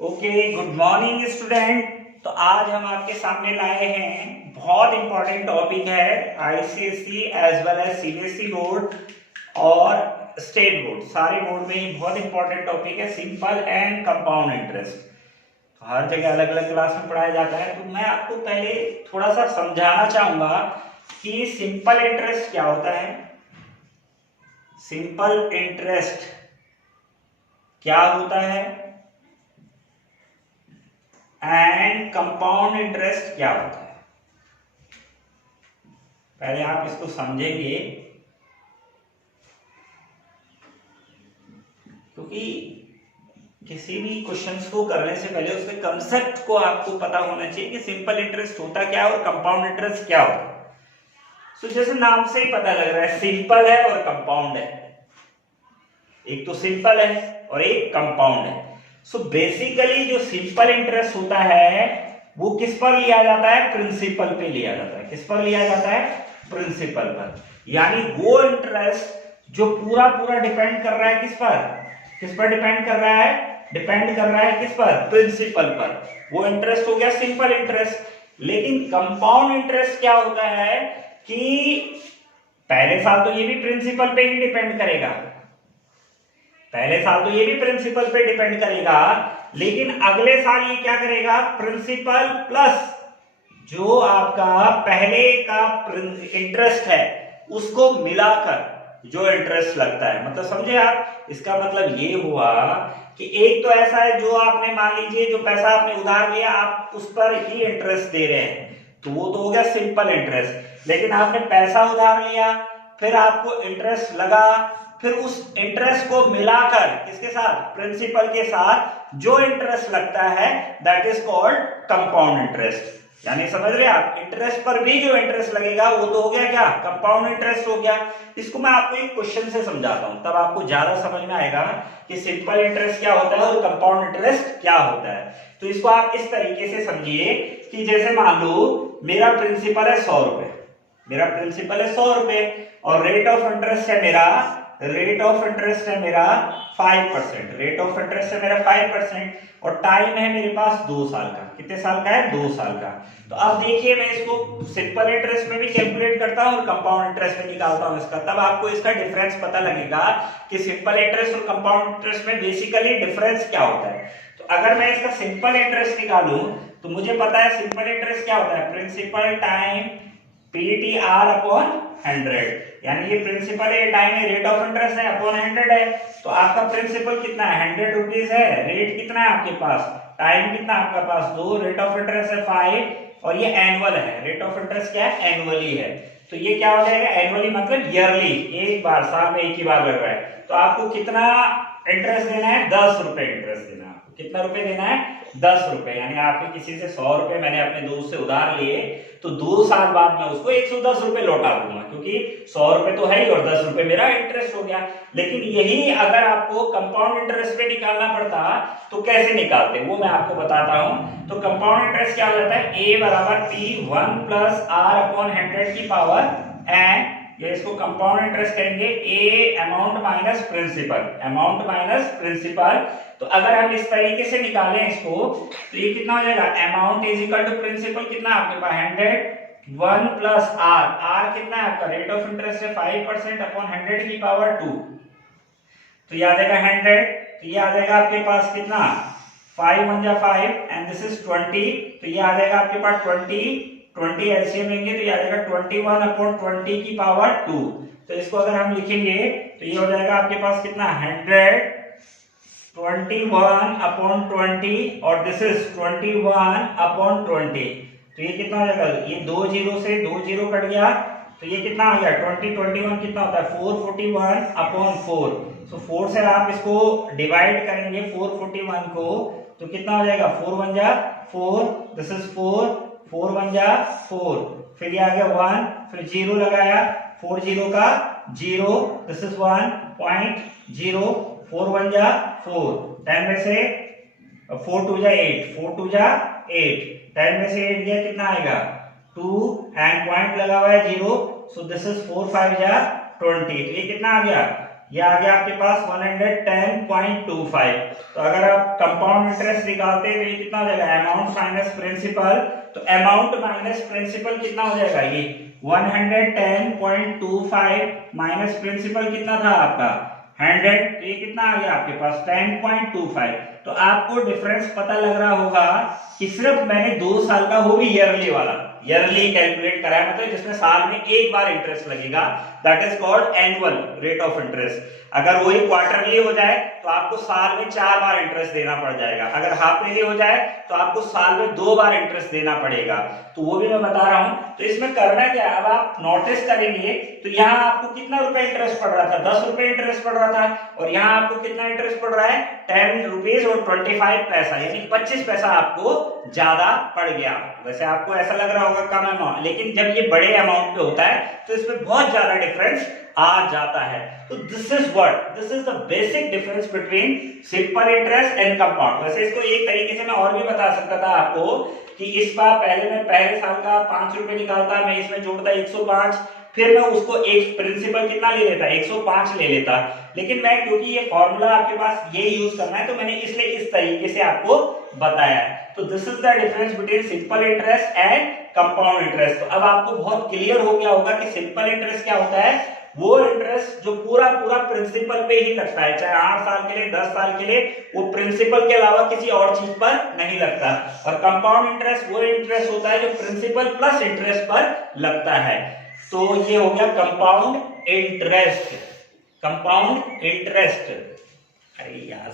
Okay, good morning student. तो आज हम आपके सामने लाए हैं, बहुत इंपॉर्टेंट टॉपिक है। ICSE as well as CBSE board और स्टेट बोर्ड, सारे बोर्ड में ही बहुत इंपॉर्टेंट टॉपिक है, सिंपल एंड कंपाउंड इंटरेस्ट। तो हर जगह अलग अलग क्लास में पढ़ाया जाता है। तो मैं आपको पहले थोड़ा सा समझाना चाहूंगा कि सिंपल इंटरेस्ट क्या होता है, सिंपल इंटरेस्ट क्या होता है एंड कंपाउंड इंटरेस्ट क्या होता है। पहले आप इसको समझेंगे, क्योंकि किसी भी क्वेश्चंस को करने से पहले उसके कंसेप्ट को आपको पता होना चाहिए कि सिंपल इंटरेस्ट होता क्या है और कंपाउंड इंटरेस्ट क्या होता है। तो जैसे नाम से ही पता लग रहा है, सिंपल है और कंपाउंड है। एक तो सिंपल है और एक कंपाउंड है। सो बेसिकली जो सिंपल इंटरेस्ट होता है वो किस पर लिया जाता है, प्रिंसिपल पे लिया जाता है। किस पर लिया जाता है, प्रिंसिपल पर। यानी वो इंटरेस्ट जो पूरा पूरा डिपेंड कर रहा है किस पर डिपेंड कर रहा है, डिपेंड कर रहा है किस पर, प्रिंसिपल पर। वो इंटरेस्ट हो गया सिंपल इंटरेस्ट। लेकिन कंपाउंड इंटरेस्ट क्या होता है कि पहले साल तो ये भी प्रिंसिपल पे ही डिपेंड करेगा, पहले साल तो ये भी प्रिंसिपल पे डिपेंड करेगा, लेकिन अगले साल ये क्या करेगा, प्रिंसिपल प्लस जो आपका पहले का इंटरेस्ट है उसको मिलाकर जो इंटरेस्ट लगता है। मतलब समझे आप, इसका मतलब ये हुआ कि एक तो ऐसा है जो आपने मान लीजिए जो पैसा आपने उधार लिया आप उस पर ही इंटरेस्ट दे रहे हैं, तो वो तो हो गया सिंपल इंटरेस्ट। लेकिन आपने पैसा उधार लिया, फिर आपको इंटरेस्ट लगा, फिर उस इंटरेस्ट को मिलाकर किसके साथ, प्रिंसिपल के साथ जो इंटरेस्ट लगता है that is called compound interest. यानी समझ रहे आप, इंटरेस्ट पर भी जो इंटरेस्ट लगेगा वो तो हो गया क्या, कंपाउंड इंटरेस्ट हो गया। इसको मैं आपको एक क्वेश्चन से समझाता हूं, तब आपको ज्यादा समझ में आएगा कि सिंपल इंटरेस्ट क्या होता है और कंपाउंड इंटरेस्ट क्या होता है। तो इसको आप इस तरीके से समझिए कि जैसे मान लो मेरा प्रिंसिपल है 100 रुपए, मेरा प्रिंसिपल है 100 रुपए और रेट ऑफ इंटरेस्ट है मेरा 5%, रेट ऑफ इंटरेस्ट है मेरा 5% और टाइम है मेरे पास 2 साल का। कितने साल का है, 2 साल का। तो अब देखिए मैं इसको सिंपल इंटरेस्ट में भी कैलकुलेट करता हूं और कंपाउंड इंटरेस्ट में निकालता हूं इसका, तब आपको इसका डिफरेंस पता लगेगा कि सिंपल इंटरेस्ट और कंपाउंड इंटरेस्ट में बेसिकली डिफरेंस क्या होता है। तो अगर मैं इसका सिंपल इंटरेस्ट निकालूं तो मुझे पता है सिंपल इंटरेस्ट क्या होता है, प्रिंसिपल टाइम PTR अपॉन 100। यानी ये प्रिंसिपल है, टाइम है, रेट ऑफ इंटरेस्ट है अपॉन 100 है। तो आपका प्रिंसिपल कितना है, 100 रुपीज है, रेट कितना है आपके पास, टाइम कितना आपका पास 2, रेट ऑफ इंटरेस्ट है 5 और ये एनुअल है। रेट ऑफ इंटरेस्ट क्या है, एनुअली है। तो ये क्या हो जाएगा, एनुअली मतलब ईयरली, एक बार साल में एक ही बार लग रहा है। तो आपको कितना इंटरेस्ट देना है, 10 रुपए इंटरेस्ट देना है। आपको कितना रुपए देना है, 10 रुपए। यानी आपके किसी से 100 रुपए मैंने अपने दोस्त से उधार लिए, तो 2 साल बाद मैं उसको 110 रुपए लौटा दूंगा, क्योंकि 100 रुपए तो है ही और 10 रुपए मेरा इंटरेस्ट हो गया। लेकिन यही अगर आपको कंपाउंड इंटरेस्ट पे निकालना पड़ता तो कैसे निकालते, वो मैं आपको बताता हूं। तो कंपाउंड इंटरेस्ट क्या हो जाता है, A बराबर P1 प्लस R अपॉन 100 की पावर n। ये इसको कंपाउंड इंटरेस्ट करेंगे, A amount minus principal, amount minus principal. तो अगर हम इस तरीके से निकालें इसको तो ये कितना हो जाएगा, amount is equal to principal कितना आपके पास 100, 1 प्लस R, R कितना है आपका, रेट ऑफ इंटरेस्ट है 5% अपॉन 100 की पावर 2। तो ये आ जाएगा 100, तो ये आ जाएगा आपके पास कितना, 5 1 जा 5 एंड दिस इज 20। तो ये आ जाएगा आपके पास 20 एलसीएम लेंगे तो ये आ जाएगा 21 अपॉन 20 की पावर 2। तो इसको अगर हम लिखेंगे तो ये हो जाएगा आपके पास कितना, 100 21 अपॉन 20 और दिस इज 21 अपॉन 20। तो ये कितना हो जाएगा, ये 2 जीरो से 2 जीरो कट गया, तो ये कितना आ गया 20 21 कितना होता है 441 अपॉन 4। सो 4 से आप इसको डिवाइड करेंगे 441 को, तो कितना हो जाएगा 4 1 जा 4, दिस इज 4 4 1 जा 4, फिर ये आ गया 1, फिर 0 लगाया, 4 0 का 0, दिस इज 1.0, 4 1 जा 4, 10 में से 4 2 जा 8, 4 2 जा 8, 10 में से 8 गया कितना आएगा 2 एंड पॉइंट लगा हुआ है 0, सो दिस इज 4 5 जा 20। तो ये कितना आ गया ये आ गया आपके पास 110.25। तो अगर आप कंपाउंड इंटरेस्ट निकालते हैं तो ये कितना हो जाएगा, अमाउंट माइनस प्रिंसिपल, तो अमाउंट माइनस प्रिंसिपल कितना हो जाएगा, ये 110.25 माइनस प्रिंसिपल कितना था आपका 100, तो ये कितना आ गया आपके पास 10.25। तो आपको डिफरेंस पता लग रहा होगा कि सिर्फ मैंने 2 साल का, वो भी ईयरली वाला, ईयरली कैलकुलेट करा है, मतलब जिसमें साल में एक बार इंटरेस्ट लगेगा, that is called annual rate of interest. अगर वही क्वार्टरली हो जाए तो आपको साल में 4 बार इंटरेस्ट देना पड़ जाएगा, अगर हाफ ईयरली हो जाए तो आपको साल में 2 बार इंटरेस्ट देना पड़ेगा, तो वो भी मैं बता रहा हूं। तो इसमें करना क्या है, अब आप नोटिस करेंगे तो यहाँ आपको कितना रुपए इंटरेस्ट पड़ रहा था, 10 रुपए इंटरेस्ट पड़ रहा था, और यहाँ आपको कितना इंटरेस्ट पड़ रहा है 10 रुपीज और 25 पैसा, यानी 25 पैसा आपको ज्यादा पड़ गया। वैसे आपको ऐसा लग रहा होगा कम अमाउंट, लेकिन जब ये बड़े अमाउंट पे होता है तो इसमें बहुत ज्यादा डिफरेंस आ जाता है। तो this is the basic difference between simple interest and compound. वैसे इसको एक तरीके से मैं और भी बता सकता था आपको कि इस बार पहले साल का 5 रुपए निकालता, मैं इसमें जोड़ता 105, फिर मैं उसको एक प्रिंसिपल कितना ले लेता 105 ले लेता, लेकिन मैं क्योंकि ये फॉर्मूला आपके पास ये यूज करना है तो मैंने इसलिए इस तरीके से आपको बताया है। तो this is the difference between simple interest and compound interest. तो अब आपको बहुत क्लियर हो गया होगा कि सिंपल इंटरेस्ट क्या होता है, वो इंटरेस्ट जो पूरा प्रिंसिपल पे ही लगता है, चाहे 8 साल के लिए 10 साल के लिए, वो प्रिंसिपल के अलावा किसी और चीज पर नहीं लगता। और कंपाउंड इंटरेस्ट वो इंटरेस्ट होता है जो प्रिंसिपल प्लस इंटरेस्ट पर लगता है। तो ये हो गया कंपाउंड इंटरेस्ट। अरे यार